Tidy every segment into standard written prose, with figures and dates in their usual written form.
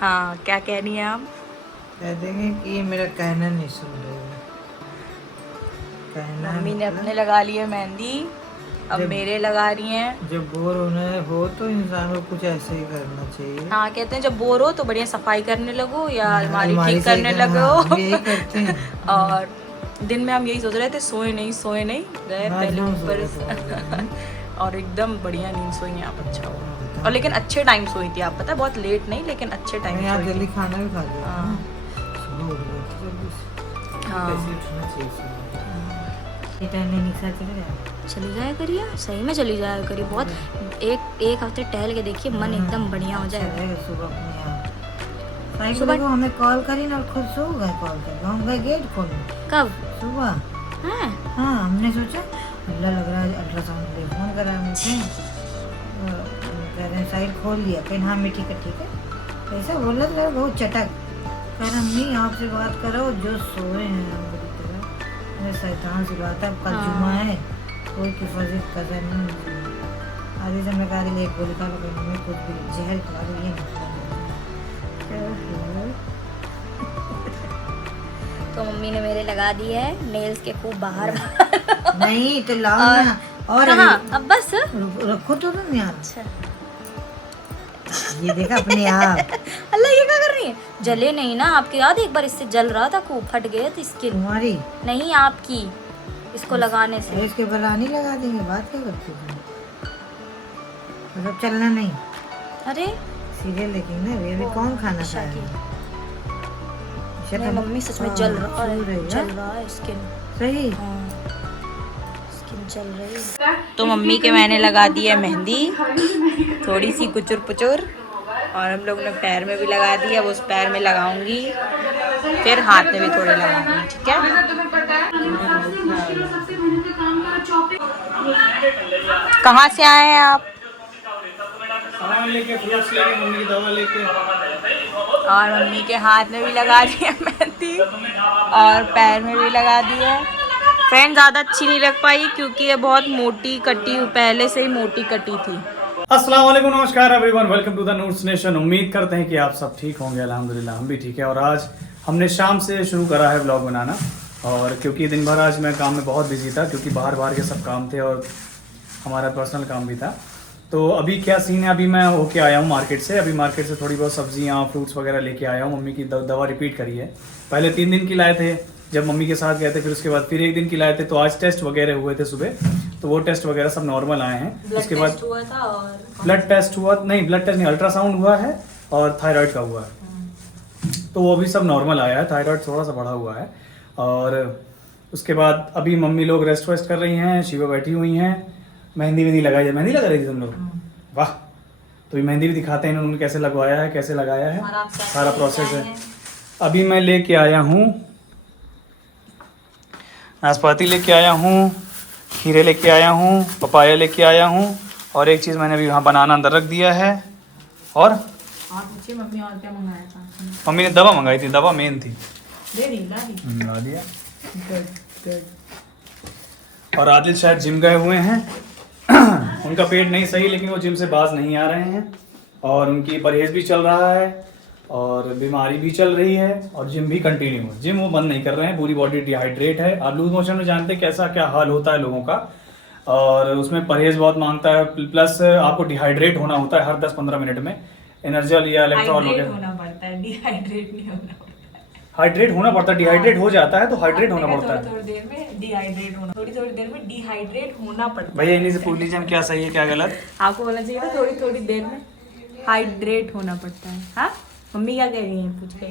हाँ, क्या कह रही हैं आप? कहते हैं कि ये मेरा कहना नहीं सुन रहे हैं। कहना मम्मी ने मतलब अपने लगा ली है मेहंदी, अब जब मेरे लगा रही हैं। जब बोर होना हो तो इंसान को कुछ ऐसे ही करना चाहिए। हाँ, कहते हैं जब बोर हो तो बढ़िया सफाई करने लगो या अलमारी अलमारी ठीक सही करने कर, लगो। हाँ, हम यही करते हैं। और दिन में हम यही सोच रहे थे, सोए नहीं गए आज पहले हम ऊपर सो रहे थे। और एकदम बढ़िया नींद सोई हैं आप, अच्छा हो। और लेकिन अच्छे टाइम सोई थी आप, पता है, बहुत लेट नहीं लेकिन अच्छे टाइम मैं आज सोई जल्दी थी। खाना भी खा लिया था हाँ। ना। सुबह उठ गए थे जल्दी से। हाँ। कैसे उठना चाहिए सुबह। ये टहलने निशा चले जाए। चली जाया करिए, सही में चली जाया करिए। बहुत एक हफ्ते टहल के देखिए, मन एकदम बढ़िया हो अच्छा जाएगा। रहेगा सुबह अपने आप। साइकिल सुबह देखो, हमें कॉल करी ना और खुद सो गए कॉल करके। हम गए गेट खोलने कब? सुबह। हाँ, हाँ, हमने सोचा अल्लाह लग रहा है अल्ट्रासाउंड के लिए फ़ोन करा मुझे। कह रहे हैं साइड खोल लिया। कहीं हाँ मैं ठीक है ऐसा बोला तो बहुत चटक। कह रहे अम्मी आपसे बात करो जो सोए हैं हम बुरी तरह। मैं शैतान से बात है, कल जुम्मा है, कोई किफायत कदर नहीं। आधे समय कहा कि एक गोली खा लो, मम्मी कुछ भी जहर खा लो, ये नहीं। तो मम्मी ने मेरे लगा दी है नेल्स के खूब बाहर। नहीं तो लाओ ना। और कहाँ? अब बस रखो तो तुम यार। अच्छा। ये देखा अपने आप। अल्लाह, ये क्या कर रही है? जले नहीं ना आपकी? याद एक बार इससे जल रहा था, खूब फट गए थे स्किन। तुम्हारी नहीं, आपकी, इसको लगाने से। इसके बलानी लगा देंगे। बात क्या करती हो? मतलब चलना नहीं अरे सीरियल लेकिन ना ये भी कौन खाना अच्छा की। खाएगा। नहीं मम्मी, सच में जल रहा है, जल रहा है स्किन। सही। हाँ, स्किन चल रही है। तो मम्मी के मैंने लगा दी है मेहंदी, थोड़ी सी कुचुर पुचुर, और हम लोग ने पैर में भी लगा दी है। अब उस पैर में लगाऊंगी, फिर हाथ में भी थोड़े लगाऊंगी, ठीक है। कहाँ से आए हैं आप? सामान लेके, फ्रूट्स लेके, मम्मी की दवा लेके। और मम्मी के हाथ में भी लगा दी है मेहंदी और पैर में भी लगा दी है। फ्रेंड ज़्यादा अच्छी नहीं लग पाई क्योंकि ये बहुत मोटी कटी, पहले से ही मोटी कटी थी। अस्सलाम वालेकुम, नमस्कार everyone, welcome to the Nutes Nation. उम्मीद करते हैं कि आप सब ठीक होंगे। अल्हम्दुलिल्लाह हम भी ठीक है। और आज हमने शाम से शुरू करा है व्लॉग बनाना, और क्योंकि दिन भर आज मैं काम में बहुत बिजी था, क्योंकि बाहर के सब काम थे और हमारा पर्सनल काम भी था। तो अभी क्या सीन है, अभी मैं होके आया हूँ मार्केट से। अभी मार्केट से थोड़ी बहुत सब्जियाँ, फ्रूट्स वगैरह लेके आया हूँ। मम्मी की दवा रिपीट करी है। पहले 3 दिन की लाए थे जब मम्मी के साथ गए थे, फिर उसके बाद फिर 1 दिन की लाए थे। तो आज टेस्ट वगैरह हुए थे सुबह, तो वो टेस्ट वगैरह सब नॉर्मल आए हैं। उसके बाद हुआ था और ब्लड टेस्ट हुआ, नहीं ब्लड टेस्ट नहीं, अल्ट्रासाउंड हुआ है और थायराइड का हुआ है। तो वो भी सब नॉर्मल आया है। थायराइड थोड़ा सा बढ़ा हुआ है। और उसके बाद अभी मम्मी लोग रेस्ट वेस्ट कर रही हैं, शिवा बैठी हुई हैं। मेहंदी वेहंदी लगाई है। मेहंदी लगा रही थी तुम लोग? वाह। तो ये मेहंदी भी दिखाते हैं उन्होंने कैसे लगवाया है, कैसे लगाया है, सारा प्रोसेस है। अभी मैं लेके आया हूँ नाशपाती, लेके आया हूँ खीरे, लेके आया हूँ पपाया, लेके आया हूँ। और एक चीज़ मैंने अभी वहाँ बनाना अंदर रख दिया है। और मम्मी और क्या मंगाया था? मम्मी ने दवा मंगाई थी, दवा मेन थी, ला दिया। और आदिल शायद जिम गए हुए हैं। उनका पेट नहीं सही, लेकिन वो जिम से बाज नहीं आ रहे हैं। और उनकी परहेज भी चल रहा है और बीमारी भी चल रही है, और जिम भी कंटिन्यू है। जिम वो बंद नहीं कर रहे हैं। पूरी बॉडी डिहाइड्रेट है। आप लूज मोशन में जानते हैं कैसा क्या हाल होता है लोगों का, और उसमें परहेज बहुत मांगता है। प्लस आपको डिहाइड्रेट होना होता है हर 10-15 मिनट में। एनर्जी या इलेक्ट्रॉल होना पड़ता है, डिहाइड्रेट नहीं होना पड़ता। हाइड्रेट होना पड़ता है। डिहाइड्रेट हो जाता है तो हाइड्रेट होना पड़ता है। थोड़ी देर में डिहाइड्रेट होना, थोड़ी देर में डिहाइड्रेट होना पड़ता है। भैया इन्हीं से पूछ लीजिए हम क्या सही है क्या गलत। आपको बोलना चाहिए था थोड़ी देर में हाइड्रेट होना पड़ता है। हाँ, मम्मी क्या कह रही हैं? पूछ के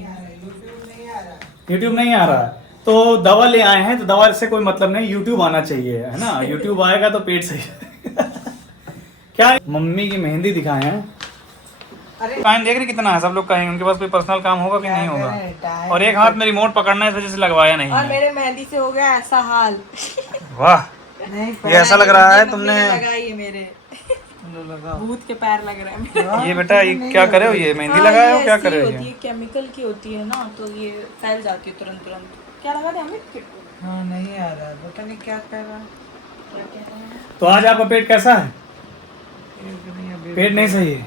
यूट्यूब नहीं आ रहा है तो दवा ले आए हैं, तो दवा से कोई मतलब नहीं, यूट्यूब आना चाहिए, है ना। यूट्यूब आएगा तो पेट सही। क्या मम्मी की मेहंदी दिखाए हैं। टाइम देख रहे कितना है, सब लोग कहेंगे उनके पास कोई पर्सनल काम होगा कि नहीं होगा। और एक हाथ में रिमोट पकड़ना है, इस वजह से लगवाया नहीं और है। मेरे मेहंदी से हो गया ऐसा हाल। वाह, ये ऐसा लग रहा है तुमने लगाई है मेरे भूत के पैर लग रहे हैं। ये बेटा ये क्या करे हो, ये मेहंदी लगाए हो, क्या करे हो होती है, ये? केमिकल की होती है ना, तो ये फैल जाती है तुरंत। क्या लगा दे हमें? हाँ नहीं आ रहा, पता नहीं क्या कर रहा। तो आज आपका पेट कैसा है? पेट नहीं सही है।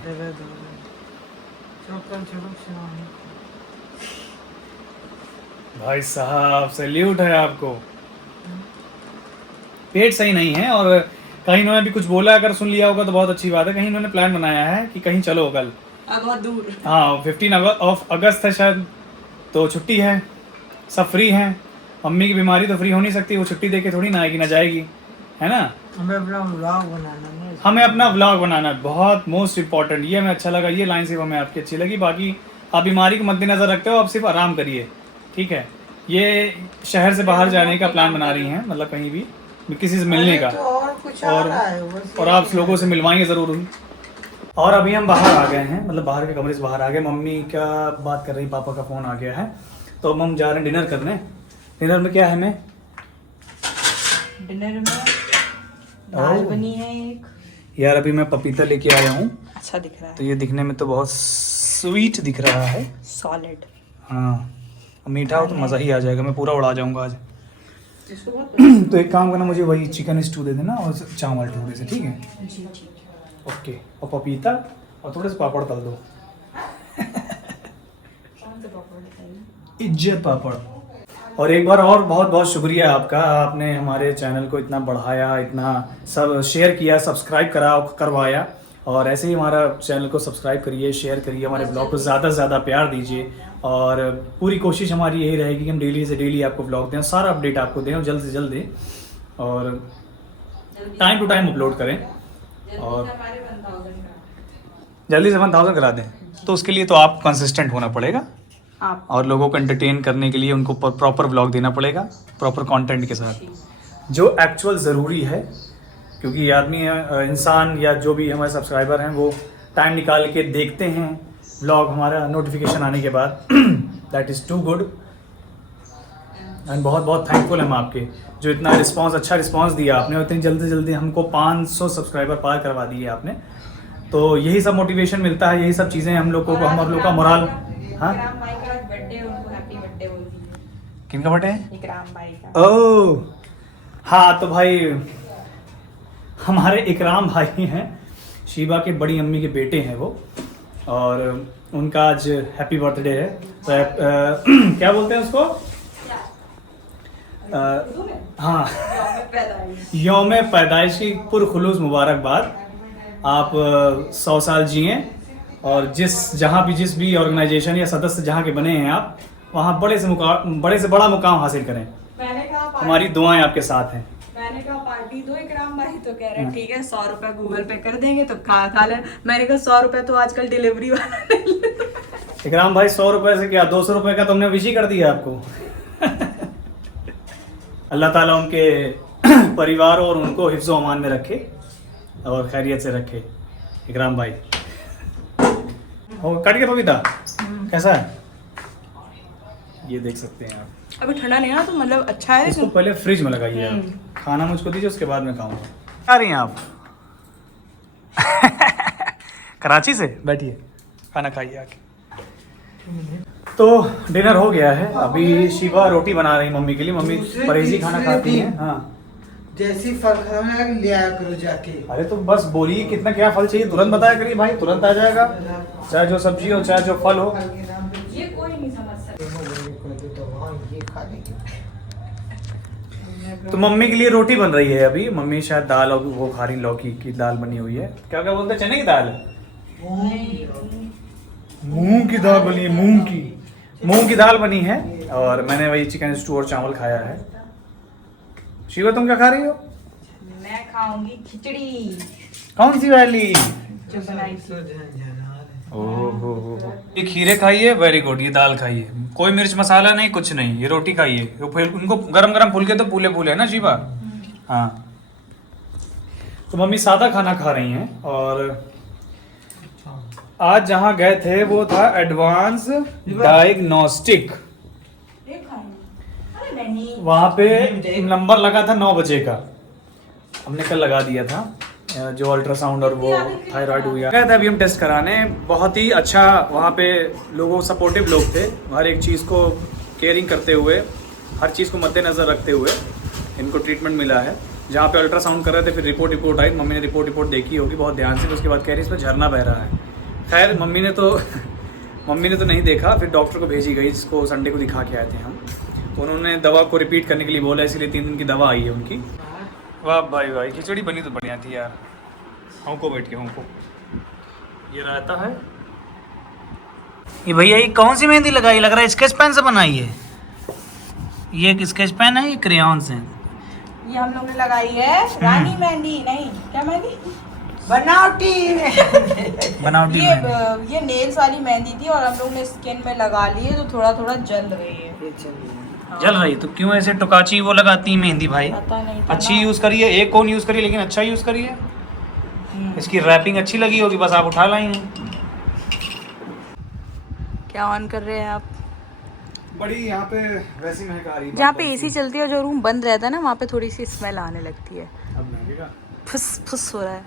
भाई साहब सैल्यूट है आपको। पेट सही नहीं है और कहीं इन्होंने भी कुछ बोला, अगर सुन लिया होगा तो बहुत अच्छी बात है। कहीं इन्होंने प्लान बनाया है कि कहीं चलो कल, बहुत दूर। हाँ 15 अगस्त है शायद, तो छुट्टी है, सब फ्री हैं। मम्मी की बीमारी तो फ्री हो नहीं सकती, वो छुट्टी दे के थोड़ी ना आएगी, ना जाएगी, है ना। हमें अपना व्लॉग बनाना है। हमें अपना व्लॉग बनाना है, बहुत मोस्ट इम्पॉर्टेंट। ये हमें अच्छा लगा, ये लाइन सिर्फ हमें आपकी अच्छी लगी। बाकी आप बीमारी को मद्देनजर रखते हो, आप सिर्फ आराम करिए, ठीक है। ये शहर से बाहर जाने का प्लान बना रही हैं, मतलब कहीं भी किसी से मिलने का, और कुछ आ रहा है और आप लोगों से मिलवाएंगे ज़रूर। और अभी हम बाहर आ गए हैं, मतलब बाहर के कमरे से बाहर आ गए। मम्मी का बात कर रही, पापा का फ़ोन आ गया है, तो हम जा रहे हैं डिनर करने। डिनर में क्या है हमें? डिनर में दाल बनी है एक। यार अभी मैं पपीता लेके आया हूँ, अच्छा दिख रहा है, तो ये दिखने में तो बहुत स्वीट दिख रहा है। सॉलिड। हाँ, मीठा हो तो मज़ा ही आ जाएगा, मैं पूरा उड़ा जाऊंगा आज। इसको बहुत तो एक काम करना, मुझे वही चिकन स्टू दे देना और चावल थोड़े से, ठीक है। जी जी। ओके, और पपीता और थोड़े से पापड़ तल दो। कौन से पापड़ बताइए? इज्जत पापड़। और एक बार और बहुत बहुत शुक्रिया आपका, आपने हमारे चैनल को इतना बढ़ाया, इतना सब शेयर किया, सब्सक्राइब करवाया। और ऐसे ही हमारा चैनल को सब्सक्राइब करिए, शेयर करिए, हमारे ब्लॉग को ज़्यादा से ज़्यादा प्यार दीजिए। और पूरी कोशिश हमारी यही रहेगी कि हम डेली से डेली आपको ब्लॉग दें, सारा अपडेट आपको दें और जल्द से जल्द दें, और टाइम टू टाइम अपलोड करें, और जल्दी से 1000 करा दें। तो उसके लिए तो आप कंसिस्टेंट होना पड़ेगा, आप और लोगों को एंटरटेन करने के लिए उनको प्रॉपर व्लॉग देना पड़ेगा, प्रॉपर कंटेंट के साथ, जो एक्चुअल ज़रूरी है। क्योंकि आदमी इंसान या जो भी हमारे सब्सक्राइबर हैं वो टाइम निकाल के देखते हैं व्लॉग हमारा नोटिफिकेशन आने के बाद। That is too good, and बहुत बहुत थैंकफुल हम आपके, जो इतना अच्छा रिस्पॉन्स दिया आपने, और इतनी जल्दी जल्दी हमको 500 सब्सक्राइबर पार करवा दिए आपने। तो यही सब मोटिवेशन मिलता है, यही सब चीज़ें हम लोग को, हम लोग का मोराल। हाँ, इकराम भाई का आज बर्थडे है, उनको हैप्पी बर्थडे बोल दीजिए। किनका बर्थडे है? इकराम भाई का। ओह हाँ, तो भाई हमारे इकराम भाई हैं, शीबा के बड़ी अम्मी के बेटे हैं वो, और उनका आज हैप्पी बर्थडे है। तो क्या बोलते हैं उसको? हाँ, यौम पैदाइश की पुरखुलूस मुबारकबाद। आप 100 साल जिए, और जिस भी ऑर्गेनाइजेशन या सदस्य जहाँ के बने हैं आप, वहाँ बड़े से बड़ा मुकाम हासिल करें। मैंने कहा हमारी दुआएं आपके साथ हैं। मैंने कहा पार्टी दो इकराम भाई, तो कह रहे हैं ठीक है 100 रुपए गूगल पे कर देंगे तो खा ले। मैंने कहा 100 रुपए तो आजकल डिलीवरी वाला नहीं लेता। इकराम भाई 100 रुपए से क्या 200 रुपए का तुमने विश ही कर दिया आपको। अल्लाह ताला उनके परिवार और उनको हिफ्ज़ो अमान में रखे और खैरियत से रखे। इकराम भाई कट गया पपीता, कैसा है? ये देख सकते हैं आप। अभी ठंडा नहीं है ना, तो मतलब अच्छा है। इसको पहले फ्रिज में लगाइए आप, खाना मुझको दीजिए, उसके बाद मैं खाऊंगा। आ रही हैं आप? कराची से? बैठिए, खाना खाइए आके। तो डिनर हो गया है, अभी शिवा रोटी बना रही मम्मी के लिए। मम्मी परहेजी खाना खाती हैं। हाँ, जैसी फल खाना ले आया करो जाके। अरे तो बस बोलिए कितना क्या फल चाहिए, तुरंत बताया करिए भाई, तुरंत आ जाएगा। चाहे जो सब्जी हो, चाहे जो फल हो। ये कोई नहीं समझ सकता। तो मम्मी के लिए रोटी बन रही है अभी। मम्मी शायद दाल और वो खा रही, लौकी की दाल बनी हुई है। क्या क्या बोलते हैं, चने की दाल? मूंग की दाल बनी है, मूंग की दाल बनी है। और मैंने वही चिकन स्टू और चावल खाया है। शिवा तुम क्या खा रही हो? मैं खाऊंगी खिचड़ी। कौन सी वाली? जो बनाई थी। ओहो, ये खीरे खाइए, वेरी गुड। ये दाल खाइए, कोई मिर्च मसाला नहीं, कुछ नहीं। ये रोटी खाइए, उनको गरम गरम फुलके तो फूले फूले है ना शिवा। हाँ, तो मम्मी सादा खाना खा रही हैं। और आज जहाँ गए थे वो था एडवांस डायग्नोस्टिक। वहाँ पे नंबर लगा था 9 बजे का, हमने कल लगा दिया था, जो अल्ट्रासाउंड और वो थायराइड हुआ। गए थे अभी हम टेस्ट कराने। बहुत ही अच्छा वहाँ पे लोगों, सपोर्टिव लोग थे, हर एक चीज़ को केयरिंग करते हुए, हर चीज़ को मद्देनज़र रखते हुए इनको ट्रीटमेंट मिला है। जहाँ पे अल्ट्रासाउंड कर रहे थे, फिर रिपोर्ट आई। मम्मी ने रिपोर्ट देखी होगी बहुत ध्यान से, उसके बाद कह रही इसमें झरना बह रहा है। खैर मम्मी ने तो मम्मी ने तो नहीं देखा, फिर डॉक्टर को भेजी गई जिसको संडे को दिखा के आए थे हम। तो उन्होंने दवा को रिपीट करने के लिए बोला, इसलिए 3 दिन की दवा आई है उनकी। वाह भाई भाई, खिचड़ी बनी तो बढ़िया थी यार। हमको बैठ के हमको ये रहता है। ये भैया ये कौन सी मेहंदी लगाई? लग रहा है स्केच पेन से बनाई है। ये स्केच पेन है, ये क्रेयॉन से। ये हम लोग ने लगाई है रानी मेहंदी, नहीं क्या मेहंदी, बनावटी बनावटी ये नेल्स वाली मेहंदी थी और हम लोग ने स्किन में लगा ली है, तो थोड़ा थोड़ा जल रही है। जल रही तो क्यों ऐसे टुकाची वो लगाती है मेहंदी भाई? पता नहीं था अच्छी ना। यूज करिए, एक कौन यूज करिए, लेकिन अच्छा यूज करिए। इसकी रैपिंग अच्छी लगी होगी, बस आप उठा लाई हैं। क्या ऑन कर रहे हैं आप? बड़ी यहाँ पे वैसी महक आ रही है। जहाँ पे एसी चलती है और जो रूम बंद रहता है ना, वहाँ पे थोड़ी सी स्मेल आने लगती है। अब महकेगा। फुस फुस हो रहा है।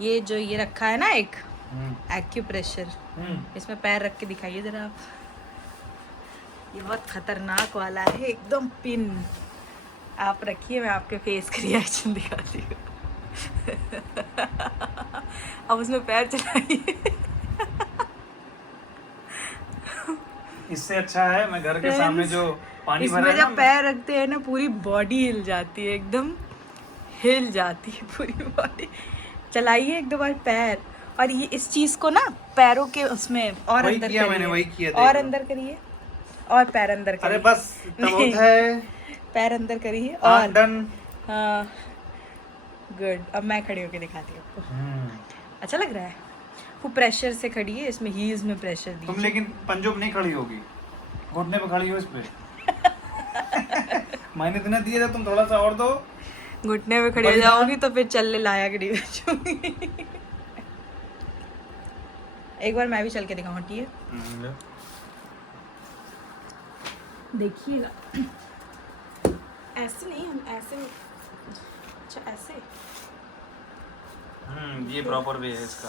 ये जो ये रखा है ना एक एक्यूप्रेशर, इसमें पैर रख के दिखाइए जरा आप। ये बहुत खतरनाक वाला है एकदम पिन। आप रखिए, मैं आपके फेस का रिएक्शन दिखाती हूँ। अब उसमें पैर चलाइए। इससे अच्छा है मैं घर के सामने जो पानी भरा इसमें है जब ना, पैर रखते हैं ना, पूरी बॉडी हिल जाती है, एकदम हिल जाती है पूरी बॉडी। चलाइए एक दो बार पैर, और ये इस चीज को ना पैरों के उसमें और वही अंदर किया करिए। मैंने, वही किया, और देखो। अंदर करिए, और पैर अंदर करिए। अरे बस इतना बहुत है। पैर अंदर करिए हाँ, और डन। हाँ गुड। अब मैं खड़ी होकर दिखाती हूँ आपको। अच्छा लग रहा है? वो प्रेशर से खड़ी है, इसमें हील्स में प्रेशर दी। तुम लेकिन पंजों पे नहीं खड़ी होगी, घुटने पे खड़ी हो इस पे। मैंने इतना दिए था, तुम थोड़ा सा और दो। घुटने में खड़ी हो जाओगी तो फिर चलने लायक नहीं बचूंगी। एक बार मैं भी चल के दिखाऊं, ठीक है? देखिएगा, ऐसे नहीं, हम ऐसे। अच्छा ऐसे। ये प्रॉपर वे है इसका।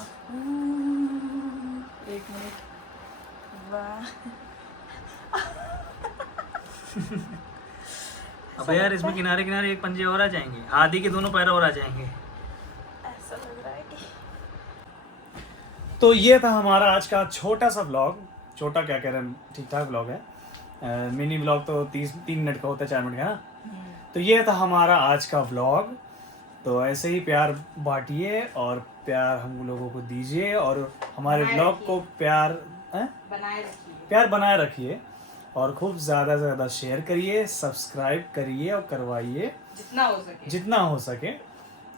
एक मिनट। वाह। अबे यार, इसमें किनारे किनारे एक पंजे और आ जाएंगे, आधी के दोनों पैर और आ जाएंगे। ऐसा लग रहा है कि तो ये था हमारा आज का छोटा सा व्लॉग। छोटा क्या कह रहे हैं, ठीक ठाक व्लॉग है। मिनी व्लॉग तो 3 मिनट का होता है, 4 मिनट का ना। तो ये था हमारा आज का व्लॉग। तो ऐसे ही प्यार बांटिए और प्यार हम लोगों को दीजिए, और हमारे व्लॉग को प्यार बनाए रखिए, और खूब ज़्यादा से ज़्यादा शेयर करिए, सब्सक्राइब करिए और करवाइए जितना हो सके।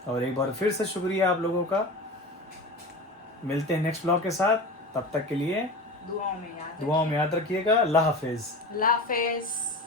और एक बार फिर से शुक्रिया आप लोगों का। मिलते हैं नेक्स्ट व्लॉग के साथ, तब तक के लिए दुआओं में याद दुआओं में याद रखिएगा। अल्लाह हाफिज़। अल्लाह हाफिज़।